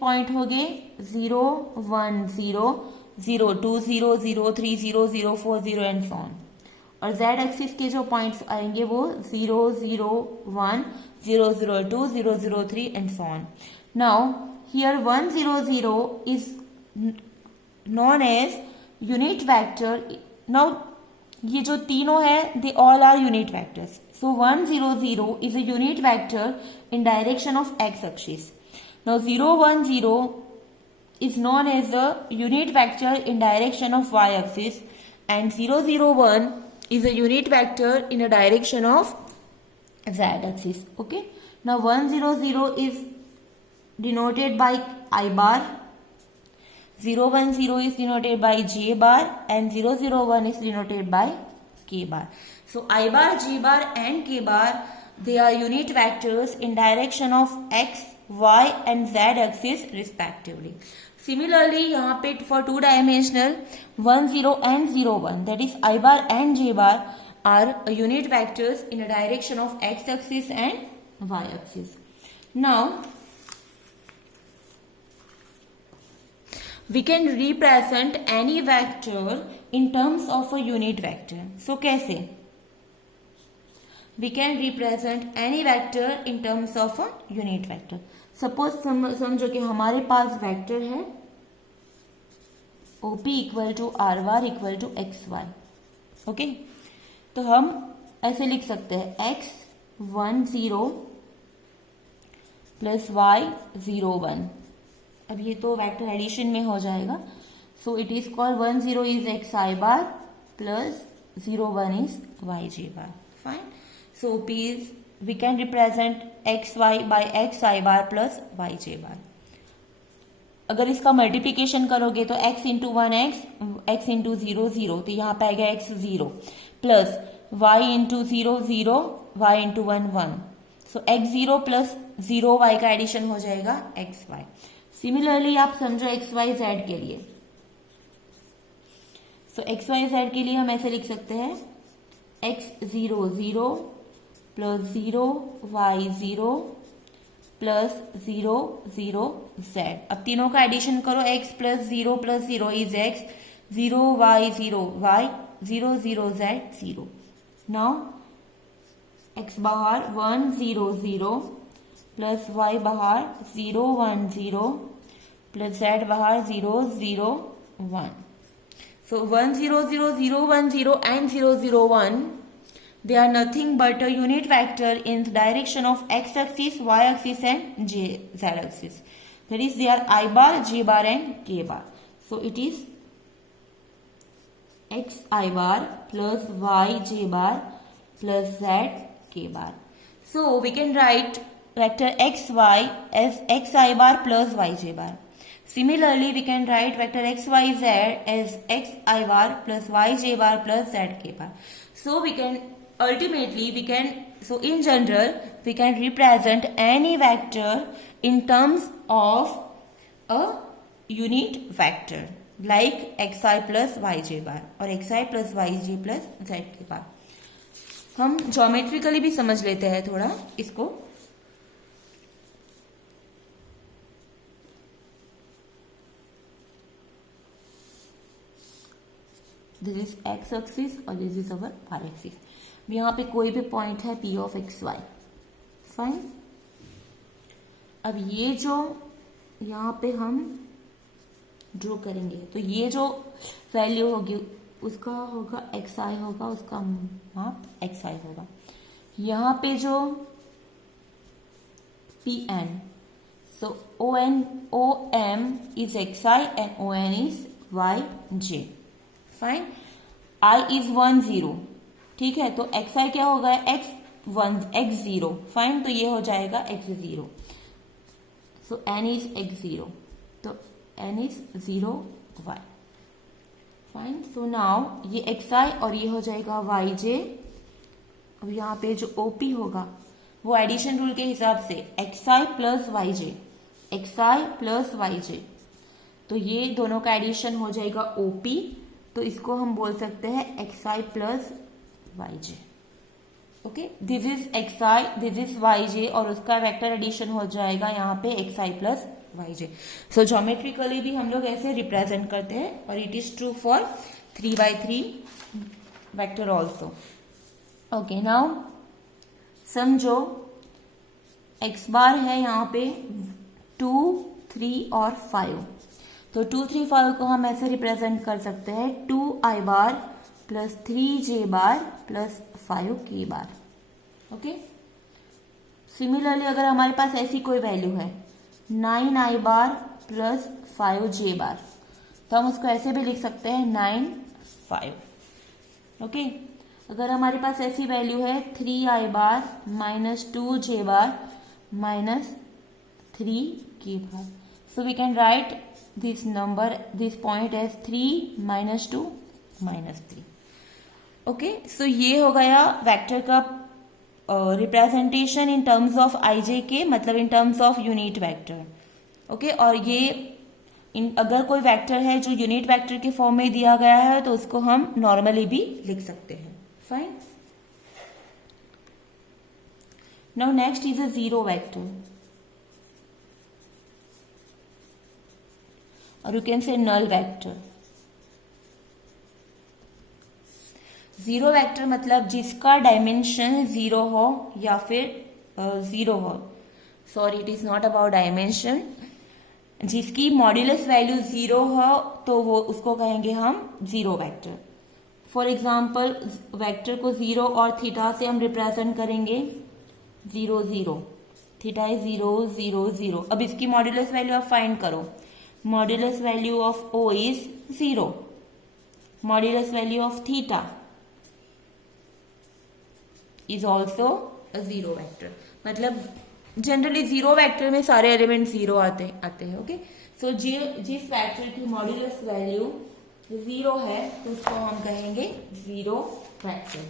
Point हो गए 0 1 0 0 2 0 0 3 0 0 4 0 and so on. और z एक्सिस के जो पॉइंट्स आएंगे वो 0 0 1 0 0 2 0 0 3 and so on. Now here 1 0 0 is known as unit vector. Now ये जो तीनों है they all are unit vectors. So 1 0 0 is a unit vector in direction of x axis. Now 0 1 0 is known as the unit vector in direction of y axis, and 0 0 1 is a unit vector in a direction of z axis. Okay. Now 1 0 0 is denoted by I bar, 0 1 0 is denoted by j bar, and 0 0 1 is denoted by k bar. So I bar, j bar and k bar, they are unit vectors in direction of x, y and z axis respectively. Similarly, यहाँ पे for two dimensional 1 0 and 0 1, that is I bar and j bar are unit vectors in a direction of x axis and y axis. Now we can represent any vector in terms of a unit vector. So कैसे? We can represent any vector in terms of a unit vector. Suppose समझो कि हमारे पास vector है OP equal to r bar equal to x y. Okay, तो हम ऐसे लिख सकते हैं x 1 0 प्लस y 0 1। अब ये तो वेक्टर एडिशन में हो जाएगा। So it is called 1 0 is x i bar plus 0 1 is y j bar. Fine. So P is, we can represent xy by xi bar plus yj bar. अगर इसका multiplication करोगे तो x इंटू 1x इंटू 0 0, तो यहाँ पे आएगा x 0 plus y into 0 0 y into 1 1। सो x 0 plus 0 y का addition हो जाएगा x y। सिमिलरली आप समझो x y z के लिए। सो x y z के लिए हम ऐसे लिख सकते हैं x 0 0 plus 0 y 0 plus 0 0 z। अब तीनों का एडिशन करो, x plus 0 is x, 0 y 0 y 0 0 z 0। Now x बाहर 1 0 0 प्लस y बाहर 0 1 0 प्लस z बाहर 0 0 1। सो 1 0 0 0 1 0 and 0 0 1, they are nothing but a unit vector in the direction of x axis, y axis and z axis. That is, they are I bar, j bar and k bar. So it is x I bar plus y j bar plus z k bar. So we can write vector x y as x I bar plus y j bar. Similarly, we can write vector x y z as x I bar plus y j bar plus z k bar. So we can ultimately so in general we can represent any vector in terms of a unit vector like xi plus yj bar or xi plus yj plus zk bar. हम geometrically भी समझ लेते हैं थोड़ा इसको। This is x axis और this is our y axis. यहाँ पे कोई भी पॉइंट है P of x y. Fine. अब ये जो यहाँ पे हम ड्रॉ करेंगे तो ये जो वैल्यू होगी उसका होगा एक्स आई होगा, उसका माप एक्स आई होगा। यहाँ पे जो P N, so O M is x i and O N is y j. Fine. I is 1 0, ठीक है, तो एक्स आई क्या होगा x 0। फाइन, तो ये हो जाएगा x 0। So n is x 0, तो n is 0 y। Fine. So now ये एक्स आई और ये हो जाएगा वाई जे। अब यहाँ पे जो ओपी होगा वो एडिशन रूल के हिसाब से x i plus y J, x i plus y जे, तो ये दोनों का एडिशन हो जाएगा ओपी। तो इसको हम बोल सकते हैं x i plus y j. Okay, this is x i, this is y j और उसका वेक्टर एडिशन हो जाएगा यहाँ पे x i plus yj. So geometrically भी हम लोग ऐसे रिप्रेजेंट करते हैं और it is true for 3x3 vector also. Okay, now समझो x बार है यहाँ पे 2, 3 और 5. तो 2, 3, 5 को हम ऐसे रिप्रेजेंट कर सकते हैं 2i बार प्लस 3j बार प्लस 5k बार. ओके, सिमिलरली अगर हमारे पास ऐसी कोई वैल्यू है 9i बार प्लस 5j बार, तो हम उसको ऐसे भी लिख सकते हैं 9, 5. ओके, अगर हमारे पास ऐसी वैल्यू है 3i bar minus 2j bar minus 3k bar, so we can write this number, this point as 3 minus 2 minus 3. Okay, so ये हो गया वेक्टर का representation in terms of ijk, मतलब in terms of unit vector. Okay, और ये अगर कोई vector है जो यूनिट वेक्टर के फॉर्म में दिया गया है तो उसको हम नॉर्मली भी लिख सकते हैं. Fine. Now next is a zero vector, और you can say null vector. Zero vector मतलब जिसका डायमेंशन जीरो हो या फिर जीरो हो. Sorry, it is not about dimension. जिसकी मॉड्यूलस वैल्यू जीरो हो तो वो उसको कहेंगे हम zero vector. For example, vector को जीरो और थीटा से हम रिप्रेजेंट करेंगे 0, 0. Theta is 0, 0, 0. अब इसकी मॉड्यूलस वैल्यू आप फाइंड करो. Modulus value of O is 0. Modulus value of theta is also a zero vector. मतलब जनरली जीरो वेक्टर में सारे एलिमेंट जीरो आते हैं. ओके, सो जिस वेक्टर की मॉड्यूलस वैल्यू जीरो है तो उसको हम कहेंगे zero vector.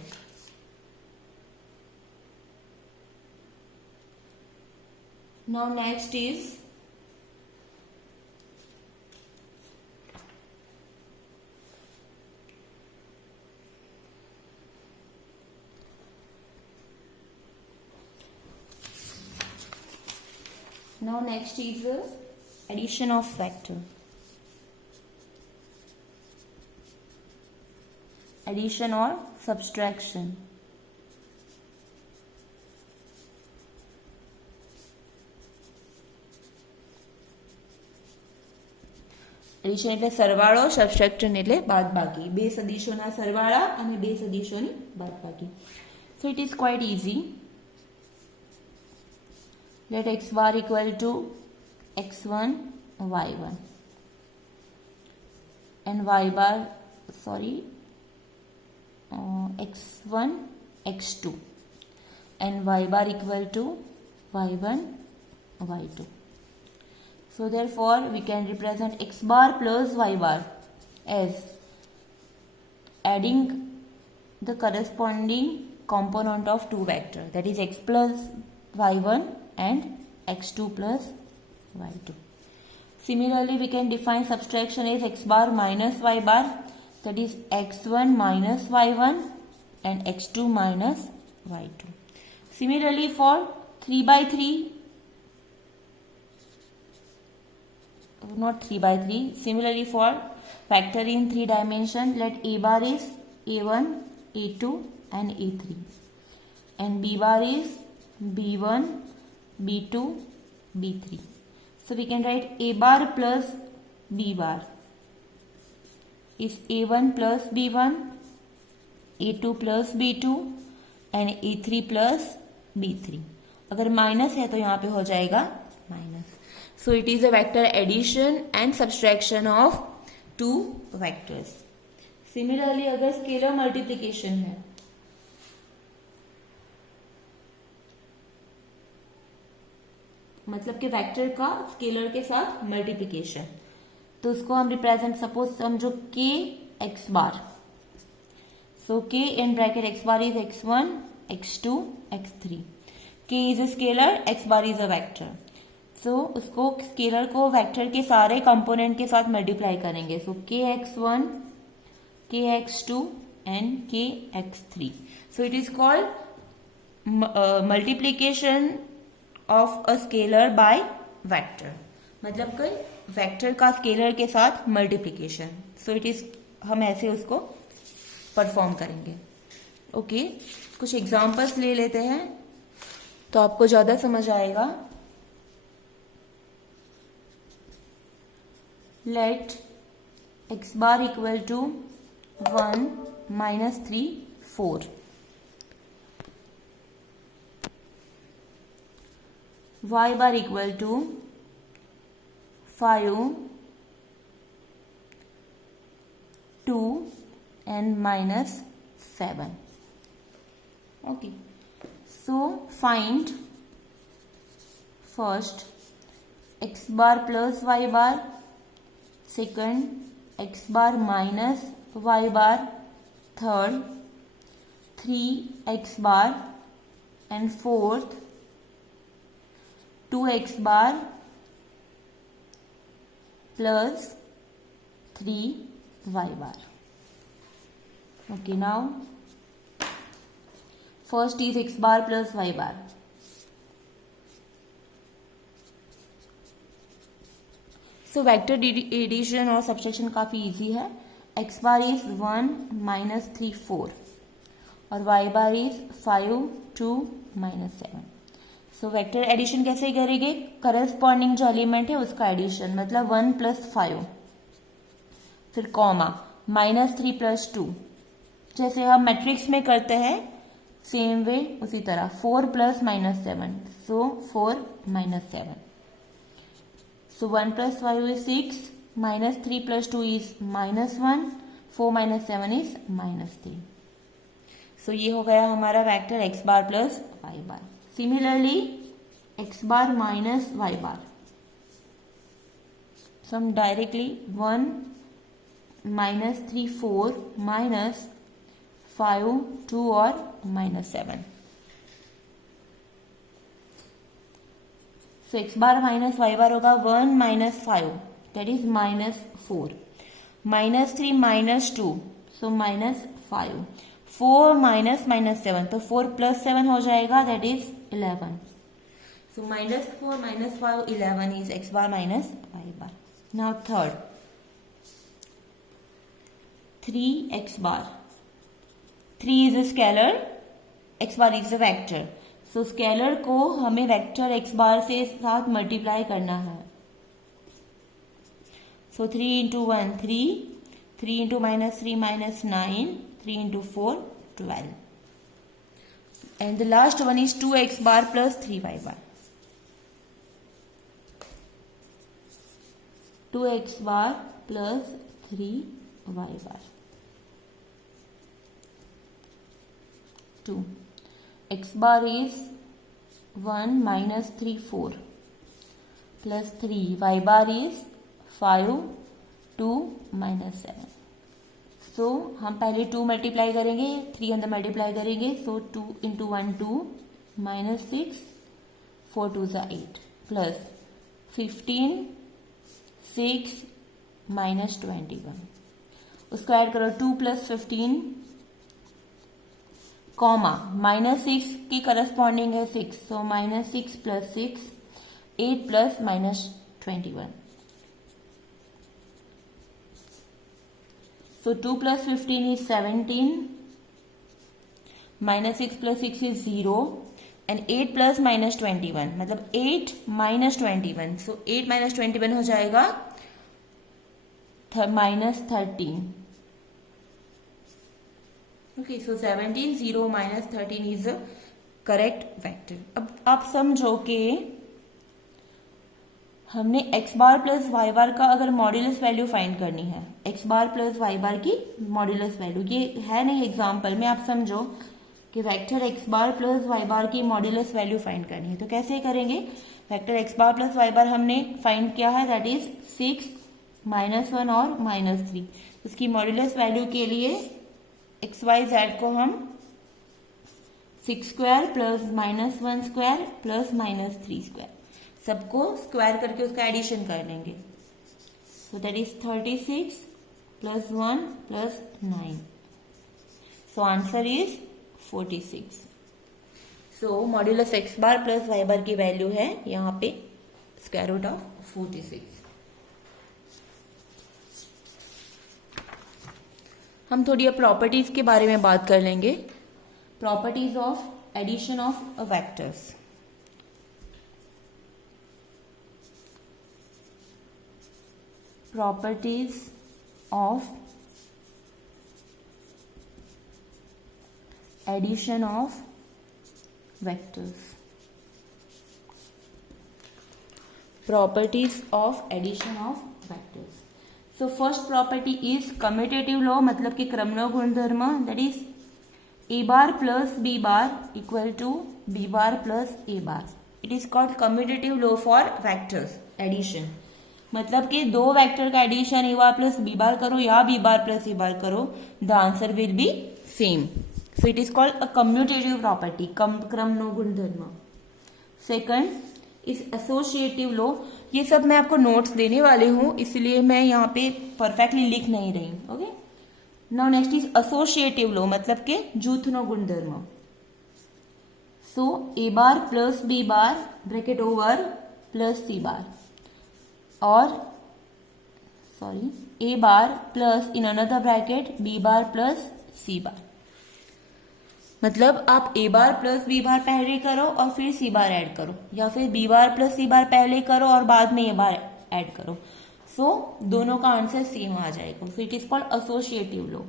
Now next is addition of vector. Addition or subtraction. Addition એટલે સરવાળો, સબટ્રેક્શન એટલે બાદબાકી. બે સદિશોના સરવાળા અને બે સદિશોની બાદબાકી. So it is quite easy. Let x bar equal to x1 y1 and y bar x1 x2 and y bar equal to y1 y2. So therefore we can represent x bar plus y bar as adding the corresponding component of two vector, that is x plus y1 and x2 plus y2. Similarly, we can define subtraction as x bar minus y bar, that is x1 minus y1 and x2 minus y2. Similarly, for 3 by 3, not 3 by 3, similarly for factor in 3 dimension, let a bar is a1, a2 and a3 and b bar is b1, b2, b3. So we can write a bar plus b bar is a1 plus b1, a2 plus b2 and a3 plus b3. अगर minus है तो यहाँ पे हो जाएगा minus. So it is a vector addition and subtraction of two vectors. Similarly, अगर scalar multiplication है, मतलब कि वेक्टर का स्केलर के साथ मल्टीप्लिकेशन, तो उसको हम रिप्रेजेंट, सपोज समझो k x bar. So k in bracket x bar is x1, x2, x3. k is a scalar, x bar is a vector. सो उसको स्केलर को वेक्टर के सारे कंपोनेंट के साथ मल्टीप्लाई करेंगे. सो kx1, kx2 and kx3. So it is called multiplication of a scalar by vector. मतलब कि vector का स्केलर के साथ मल्टीप्लिकेशन। सो इट इज, हम ऐसे उसको परफॉर्म करेंगे। ओके, कुछ एग्जांपल्स ले लेते हैं तो आपको ज्यादा समझ आएगा। Let x bar equal to 1 -3 4, y bar equal to 5 2 and -7. Okay, so find first x bar plus y bar, second x bar minus y bar, third 3x bar, and fourth 2x bar plus 3y bar. Okay, now first is x bar plus y bar. So vector addition और subtraction काफी easy है। x bar is 1 -3 4 और y bar is 5 2 -7। So vector addition कैसे करेंगे? Corresponding जो element है उसका addition, मतलब 1 + 5, फिर कॉमा -3 + 2, जैसे हम मैट्रिक्स में करते हैं सेम वे उसी तरह 4 + -7, सो 4 -7। So 1 + 5 is 6, -3 + 2 is -1, 4 - 7 is -3. So ये हो गया हमारा वेक्टर x बार प्लस y बार। सिमिलरली x बार माइनस y बार, so हम डायरेक्टली 1 -3 4 -5 2 और -7। So x बार माइनस y बार होगा 1 - 5, that is -4, -3 - 2, so -5, 4 - 7, तो 4 + 7 हो जाएगा, that is 11. So -4 - 5 11 is x bar minus y bar. Now third 3x bar. 3 is a scalar, x bar is a vector. So scalar को हमें vector x बार से साथ multiply करना है। सो 3 × 1 3, 3 × -3 -9, 3 × 4 12, and the last one is 2x bar plus 3y bar. 2x bar plus 3y bar. 2 x bar is 1 -3 4 plus 3, y bar is 5 2 -7. सो हम पहले 2 multiply करेंगे, 3 अंदर मल्टीप्लाई करेंगे, सो 2 × 1 2 -6 4 2 8 प्लस 15 6 -21, उसको ऐड करो 2 + 15 कॉमा -6 की करस्पॉन्डिंग है 6, सो -6 + 6 8 plus -21, so 2 + 15 is 17, -6 + 6 is 0, and 8 plus -21 मतलब 8 -21, सो 8 -21 हो जाएगा -13। Okay, so 17 0 -13 is the correct vector. अब आप समझो कि हमने x बार प्लस y बार का अगर मॉड्यूलस वैल्यू फाइंड करनी है, x बार प्लस y बार की मॉड्यूलस वैल्यू, ये है नहीं एग्जांपल में, आप समझो कि वेक्टर x बार प्लस y बार की मॉड्यूलस वैल्यू फाइंड करनी है, तो कैसे करेंगे? वेक्टर x बार प्लस y बार हमने फाइंड किया है, दैट इज 6 -1 और -3। उसकी मॉड्यूलस वैल्यू के लिए एक्स वाई जेड को हम 6² प्लस -1² प्लस -3² सबको स्क्वायर करके उसका एडिशन कर लेंगे, so that is 36 + 1 + 9, so answer is 46। So modulus x bar plus y बार की वैल्यू है यहाँ पे स्क्वायर रूट ऑफ 46। हम थोड़ी अब प्रॉपर्टीज के बारे में बात कर लेंगे। Properties of addition of vectors. Properties of addition of vectors. Properties of addition of vectors. So first property is commutative law, मतलब कि क्रमनो गुणधर्म, that is a bar plus b bar equal to b bar plus a bar. It is called commutative law for vectors addition. मतलब कि दो vector का addition A bar plus B bar करो या B bar plus A bar करो, the answer will be same. So it is called a commutative property, क्रमनो गुणधर्म. Second इस एसोसिएटिव लॉ. ये सब मैं आपको नोट्स देने वाली हूं, इसलिए मैं यहाँ पे परफेक्टली लिख नहीं रही. Okay, now next is associative law, मतलब के जूथनो गुणधर्म. So A bar plus B bar bracket over plus C bar, और A bar plus in another bracket B bar plus C bar. मतलब आप ए बार प्लस बी बार पहले करो और फिर सी बार ऐड करो, या फिर बी बार प्लस सी बार पहले करो और बाद में ए बार ऐड करो. सो दोनों का आंसर सेम आ जाएगा. So it is called associative law.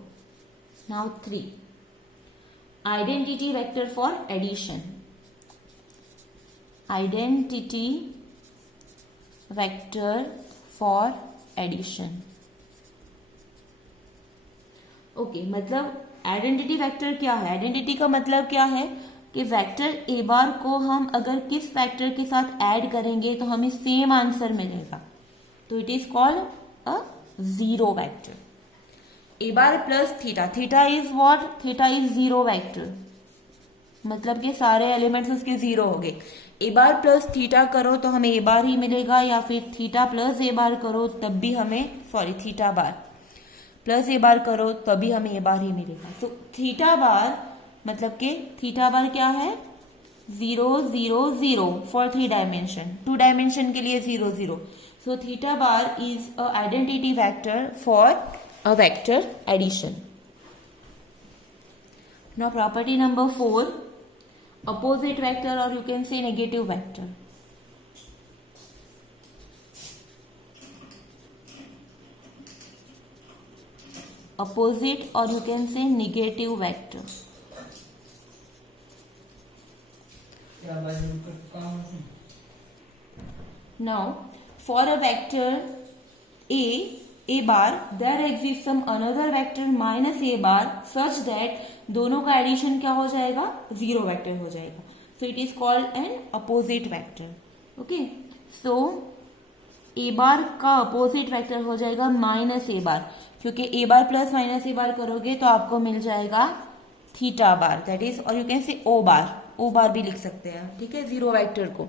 Now 3, identity vector for addition. Identity vector for addition. Okay, मतलब आइडेंटिटी वेक्टर क्या है? आइडेंटिटी का मतलब क्या है कि वेक्टर ए बार को हम अगर किस वेक्टर के साथ ऐड करेंगे तो हमें सेम आंसर मिलेगा, तो it is called a zero vector. A bar plus theta, theta is what? Theta is zero vector, मतलब कि सारे एलिमेंट्स उसके जीरो हो गए. ए बार प्लस थीटा करो तो हमें ए बार ही मिलेगा, या फिर थीटा प्लस ए बार करो तब भी हमें, theta bar plus A bar करो तभी हमें ए बार ही मिलेगा. सो थीटा बार मतलब कि थीटा बार क्या है? 0 0 0 फॉर 3 डायमेंशन. 2 डायमेंशन के लिए 0 0. So theta bar is a identity vector for a vector addition. Now property number 4, opposite vector or you can say negative vector. Opposite or you can say negative vector. Now for a vector a bar, there exists some another vector minus a bar such that दोनों का addition क्या हो जाएगा? Zero vector हो जाएगा. So it is called an opposite vector. Okay, so A bar का opposite vector हो जाएगा माइनस ए बार, क्योंकि ए बार प्लस माइनस ए बार करोगे तो आपको मिल जाएगा थीटा बार, दैट इज, और यू कैन से ओ बार भी लिख सकते हैं, ठीक है, जीरो वेक्टर को.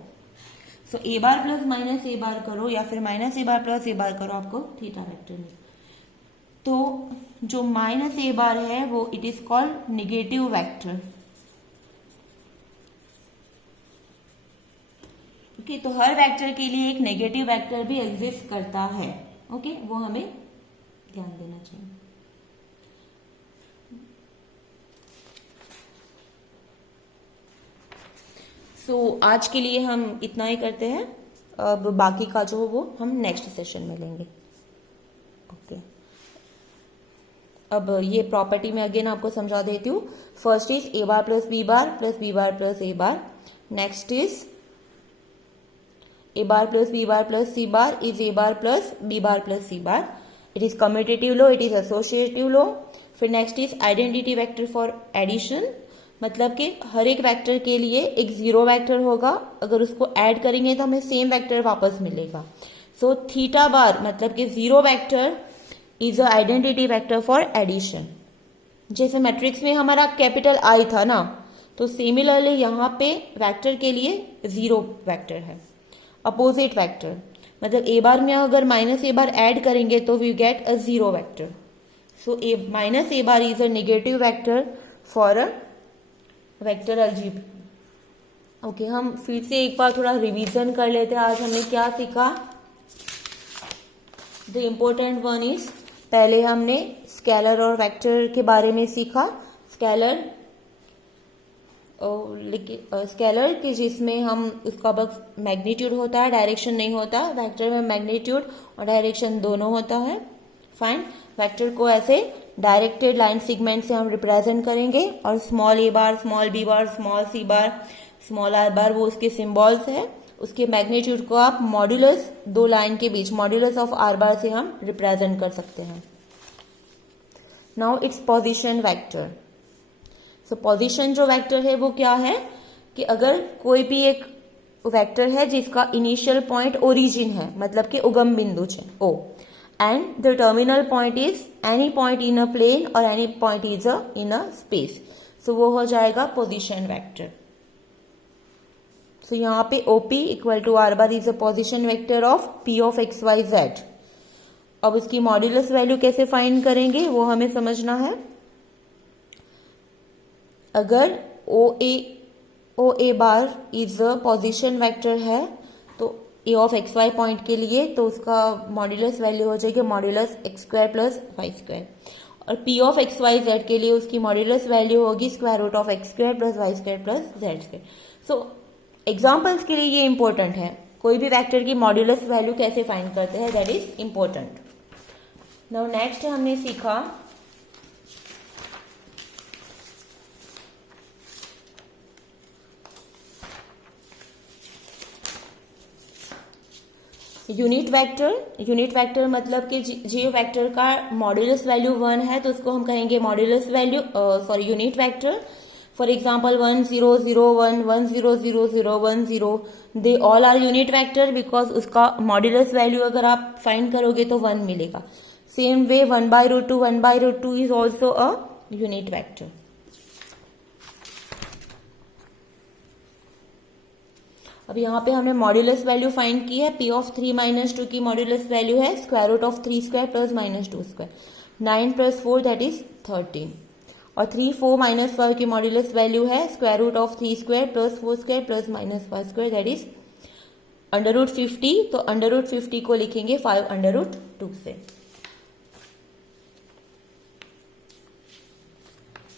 सो A bar plus minus A bar करो या फिर minus A bar plus A bar करो, आपको थीटा वेक्टर मिलेगा. तो जो माइनस ए बार है वो it is called negative vector. Okay, तो हर वेक्टर के लिए एक नेगेटिव वेक्टर भी एग्जिस्ट करता है. ओके, वो हमें ध्यान देना चाहिए. सो आज के लिए हम इतना ही करते हैं. अब बाकी का जो वो हम नेक्स्ट सेशन में लेंगे. ओके, अब ये प्रॉपर्टी में अगेन आपको समझा देती हूँ. First is A bar plus B bar plus A bar. Next is A bar plus B bar plus C bar is A bar plus B bar plus C bar. It is commutative law, it is associative law. फिर next is identity vector for addition, मतलब कि हर एक vector के लिए एक zero vector होगा, अगर उसको ऐड करेंगे तो हमें सेम वेक्टर वापस मिलेगा. सो थीटा बार मतलब कि zero vector is a identity vector for addition. जैसे मैट्रिक्स में हमारा कैपिटल आई था ना, तो सिमिलरली यहाँ पे वेक्टर के लिए जीरो वेक्टर है. अपोजिट वेक्टर मतलब ए बार में अगर माइनस ए बार ऐड करेंगे तो we get a zero vector. So A minus A bar is a negative vector for a vector algebra. Okay, हम फिर से एक बार थोड़ा रिवीजन कर लेते हैं। आज हमने क्या सीखा? द इम्पोर्टेंट वन इज, पहले हमने स्केलर और वेक्टर के बारे में सीखा। स्केलर स्केलर कि जिसमें हम उसका बस मैग्नीट्यूड होता है, डायरेक्शन नहीं होता। वेक्टर में मैग्नीट्यूड और डायरेक्शन दोनों होता है। फाइन। वेक्टर को ऐसे डायरेक्टेड लाइन सेगमेंट से हम रिप्रेजेंट करेंगे, और small A bar, small B bar, small C bar, small are बार वो उसके सिंबल्स है। उसके मैग्नीट्यूड को आप मॉड्यूलस, दो लाइन के बीच मॉड्यूलस ऑफ आर बार से हम रिप्रेजेंट कर सकते हैं। Now its position vector. सो पोजीशन जो वेक्टर है वो क्या है कि अगर कोई भी एक वेक्टर है जिसका इनिशियल पॉइंट ओरिजिन है, मतलब कि उगम बिंदु है O, and the terminal point is any point in a plane और any point is in a space, so वो हो जाएगा पोजीशन वेक्टर। सो यहाँ पे OP equal to r bar is a position vector of P of XYZ। अब उसकी modulus value कैसे find करेंगे वो हमें समझना है। अगर OA bar is a position vector है तो A ऑफ XY पॉइंट के लिए, तो उसका मॉड्यूलस वैल्यू हो जाएगी मॉड्यूलस x² प्लस y²। और P ऑफ XYZ के लिए उसकी मॉड्यूलस वैल्यू होगी square root of x² plus y² plus z²। So examples के लिए ये इंपॉर्टेंट है, कोई भी वेक्टर की मॉड्यूलस वैल्यू कैसे फाइंड करते हैं, that is important. Now next हमने सीखा यूनिट वेक्टर। यूनिट वेक्टर मतलब कि जो वेक्टर का मॉड्यूलस वैल्यू 1 है तो उसको हम कहेंगे modulus value, sorry unit vector. For example 1 0 0 1 1 0 0 0 1 0, they all are unit vector because उसका मॉड्यूलस वैल्यू अगर आप फाइंड करोगे तो 1 मिलेगा। Same way 1/√2 1/√2 is also a unit vector. अब यहाँ पे हमने मॉड्यूलस वैल्यू फाइंड की है। P ऑफ 3 - 2 की मॉड्यूलस वैल्यू है square root of 3² plus -2²। 9 + 4 that is 13। और 3 4 - 5 की मॉड्यूलस वैल्यू है square root of 3² plus 4² plus -5² that is √50। तो √50 को लिखेंगे 5√2 से।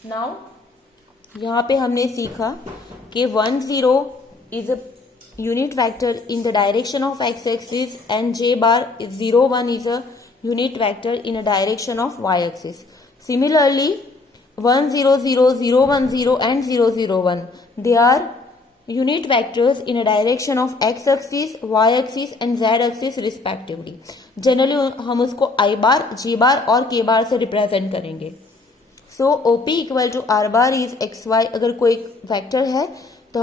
नाउ यहाँ पे हमने सीखा कि 1 0 is a unit vector in the direction of x-axis and j bar is 0 1 is a unit vector in a direction of y-axis. Similarly, 1 0 0 0 1 0 and 0 0 1 they are unit vectors in a direction of x-axis, y-axis and z-axis respectively. Generally हम उसको i bar, j bar और k bar से represent करेंगे। So OP equal to r bar is xy। अगर कोई vector है